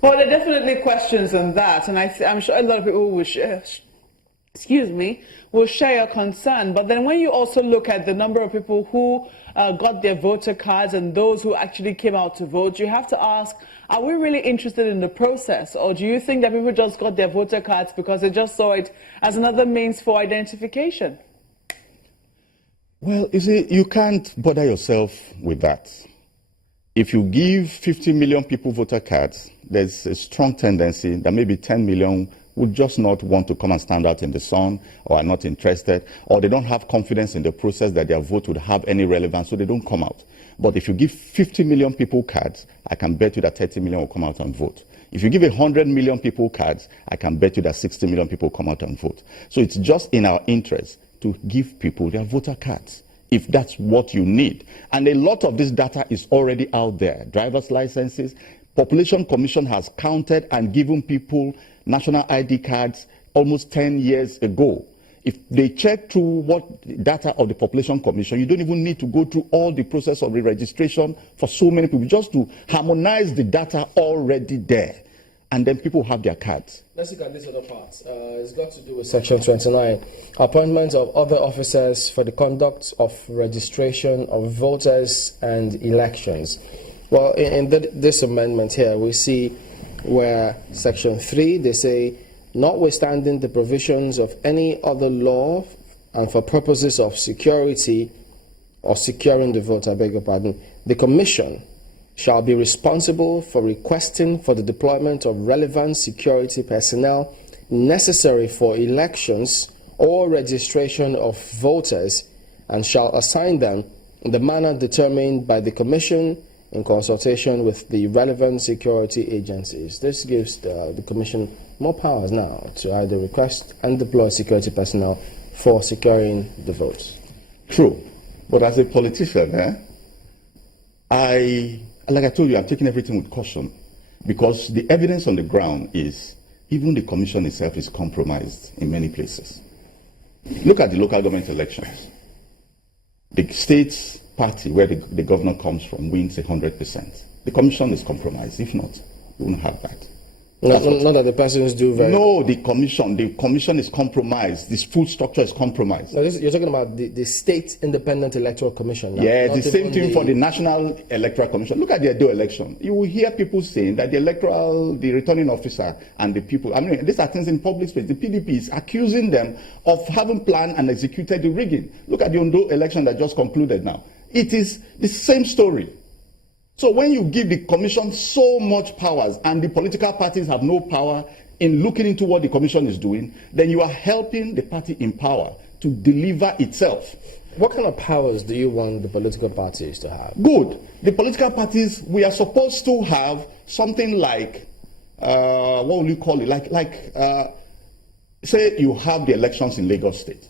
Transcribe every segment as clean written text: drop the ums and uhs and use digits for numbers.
Well, there are definitely questions on that, and I'm sure a lot of people will share, will share your concern. But then when you also look at the number of people who got their voter cards and those who actually came out to vote, you have to ask, are we really interested in the process? Or do you think that people just got their voter cards because they just saw it as another means for identification? Well, you see, you can't bother yourself with that. If you give 50 million people voter cards, there's a strong tendency that maybe 10 million would just not want to come and stand out in the sun, or are not interested, or they don't have confidence in the process that their vote would have any relevance, so they don't come out. But if you give 50 million people cards, I can bet you that 30 million will come out and vote. If you give 100 million people cards, I can bet you that 60 million people come out and vote. So it's just in our interest to give people their voter cards, if that's what you need. And a lot of this data is already out there. Driver's licenses, Population Commission has counted and given people national ID cards almost 10 years ago. If they check through what data of the Population Commission, you don't even need to go through all the process of re-registration for so many people, just to harmonize the data already there. And then people have their cards. Let's look at this other part. It's got to do with Section 29, appointment of other officers for the conduct of registration of voters and elections. Well, in this amendment here, we see where Section 3, they say, notwithstanding the provisions of any other law and for purposes of security or securing the vote, I beg your pardon, the Commission shall be responsible for requesting for the deployment of relevant security personnel necessary for elections or registration of voters, and shall assign them in the manner determined by the Commission in consultation with the relevant security agencies. This gives the Commission more powers now to either request and deploy security personnel for securing the votes. True. But as a politician, like I told you, I'm taking everything with caution, because the evidence on the ground is even the Commission itself is compromised in many places. Look at the local government elections. The state's party where the governor comes from wins 100%. The Commission is compromised. If not, we won't have that. Not that the persons do very... No, the commission is compromised. This full structure is compromised. No, you're talking about the State Independent Electoral Commission. Yeah, the same thing for the National Electoral Commission. Look at the Edo election. You will hear people saying that the returning officer and the people, I mean, these are things in public space. The PDP is accusing them of having planned and executed the rigging. Look at the Ondo election that just concluded now. It is the same story. So when you give the Commission so much powers and the political parties have no power in looking into what the Commission is doing, then you are helping the party in power to deliver itself. What kind of powers do you want the political parties to have? Good. The political parties, we are supposed to have something like, what will you call it? Say you have the elections in Lagos State.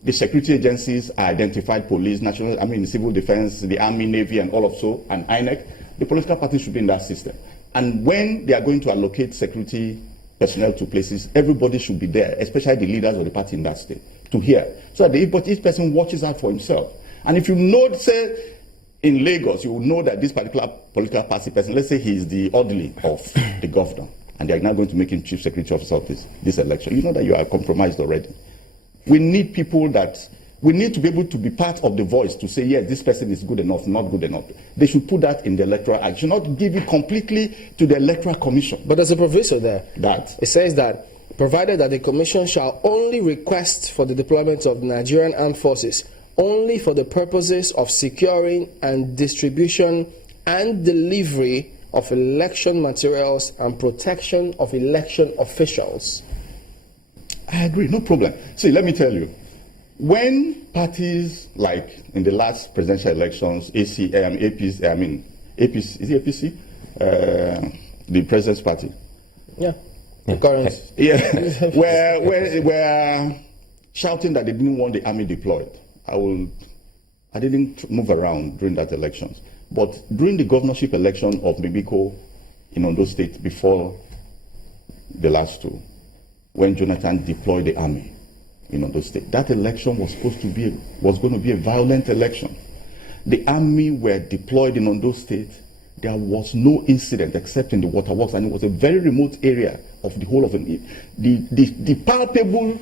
The security agencies are identified, police, civil defense, the army, navy, and all of so, and INEC. The political parties should be in that system. And when they are going to allocate security personnel to places, everybody should be there, especially the leaders of the party in that state, to hear. So that each person watches out for himself. And if you know, say, in Lagos, you will know that this particular political party person, let's say he is the orderly of the governor, and they are now going to make him chief security officer of this election. You know that you are compromised already. We need people we need to be able to be part of the voice to say, yes, this person is good enough, not good enough. They should put that in the Electoral Act. Should not give it completely to the Electoral Commission. But there's a proviso there. That it says that, provided that the Commission shall only request for the deployment of Nigerian Armed Forces only for the purposes of securing and distribution and delivery of election materials and protection of election officials. I agree, no problem. See, let me tell you, when parties like in the last presidential elections, APC, is it APC? The president's party. Yeah, the current. Yeah, were shouting that they didn't want the army deployed. I didn't move around during that elections. But during the governorship election of Mimiko in Ondo State before the last two, when Jonathan deployed the army in Ondo State, that election was going to be a violent election. The army were deployed in Ondo State. there was no incident except in the waterworks, and it was a very remote area of the whole of it. The palpable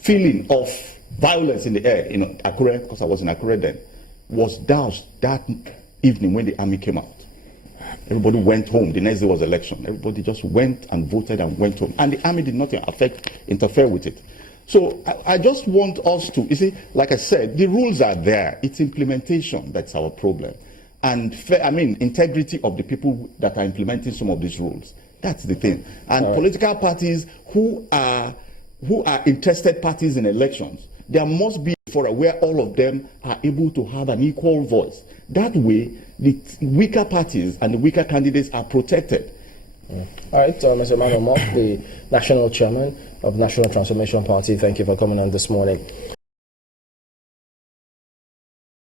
feeling of violence in the air, Akure, because I was in Akure then, was doused that evening when the army came out. Everybody went home. The next day was election. Everybody just went and voted and went home. And the army did not interfere with it. So I just want us to, you see, like I said, the rules are there. It's implementation that's our problem. And integrity of the people that are implementing some of these rules. That's the thing. And political parties who are interested parties in elections, there must be a forum where all of them are able to have an equal voice. That way, the weaker parties and the weaker candidates are protected. All right, Mr. Emmanuel, the National Chairman of National Transformation Party, thank you for coming on this morning.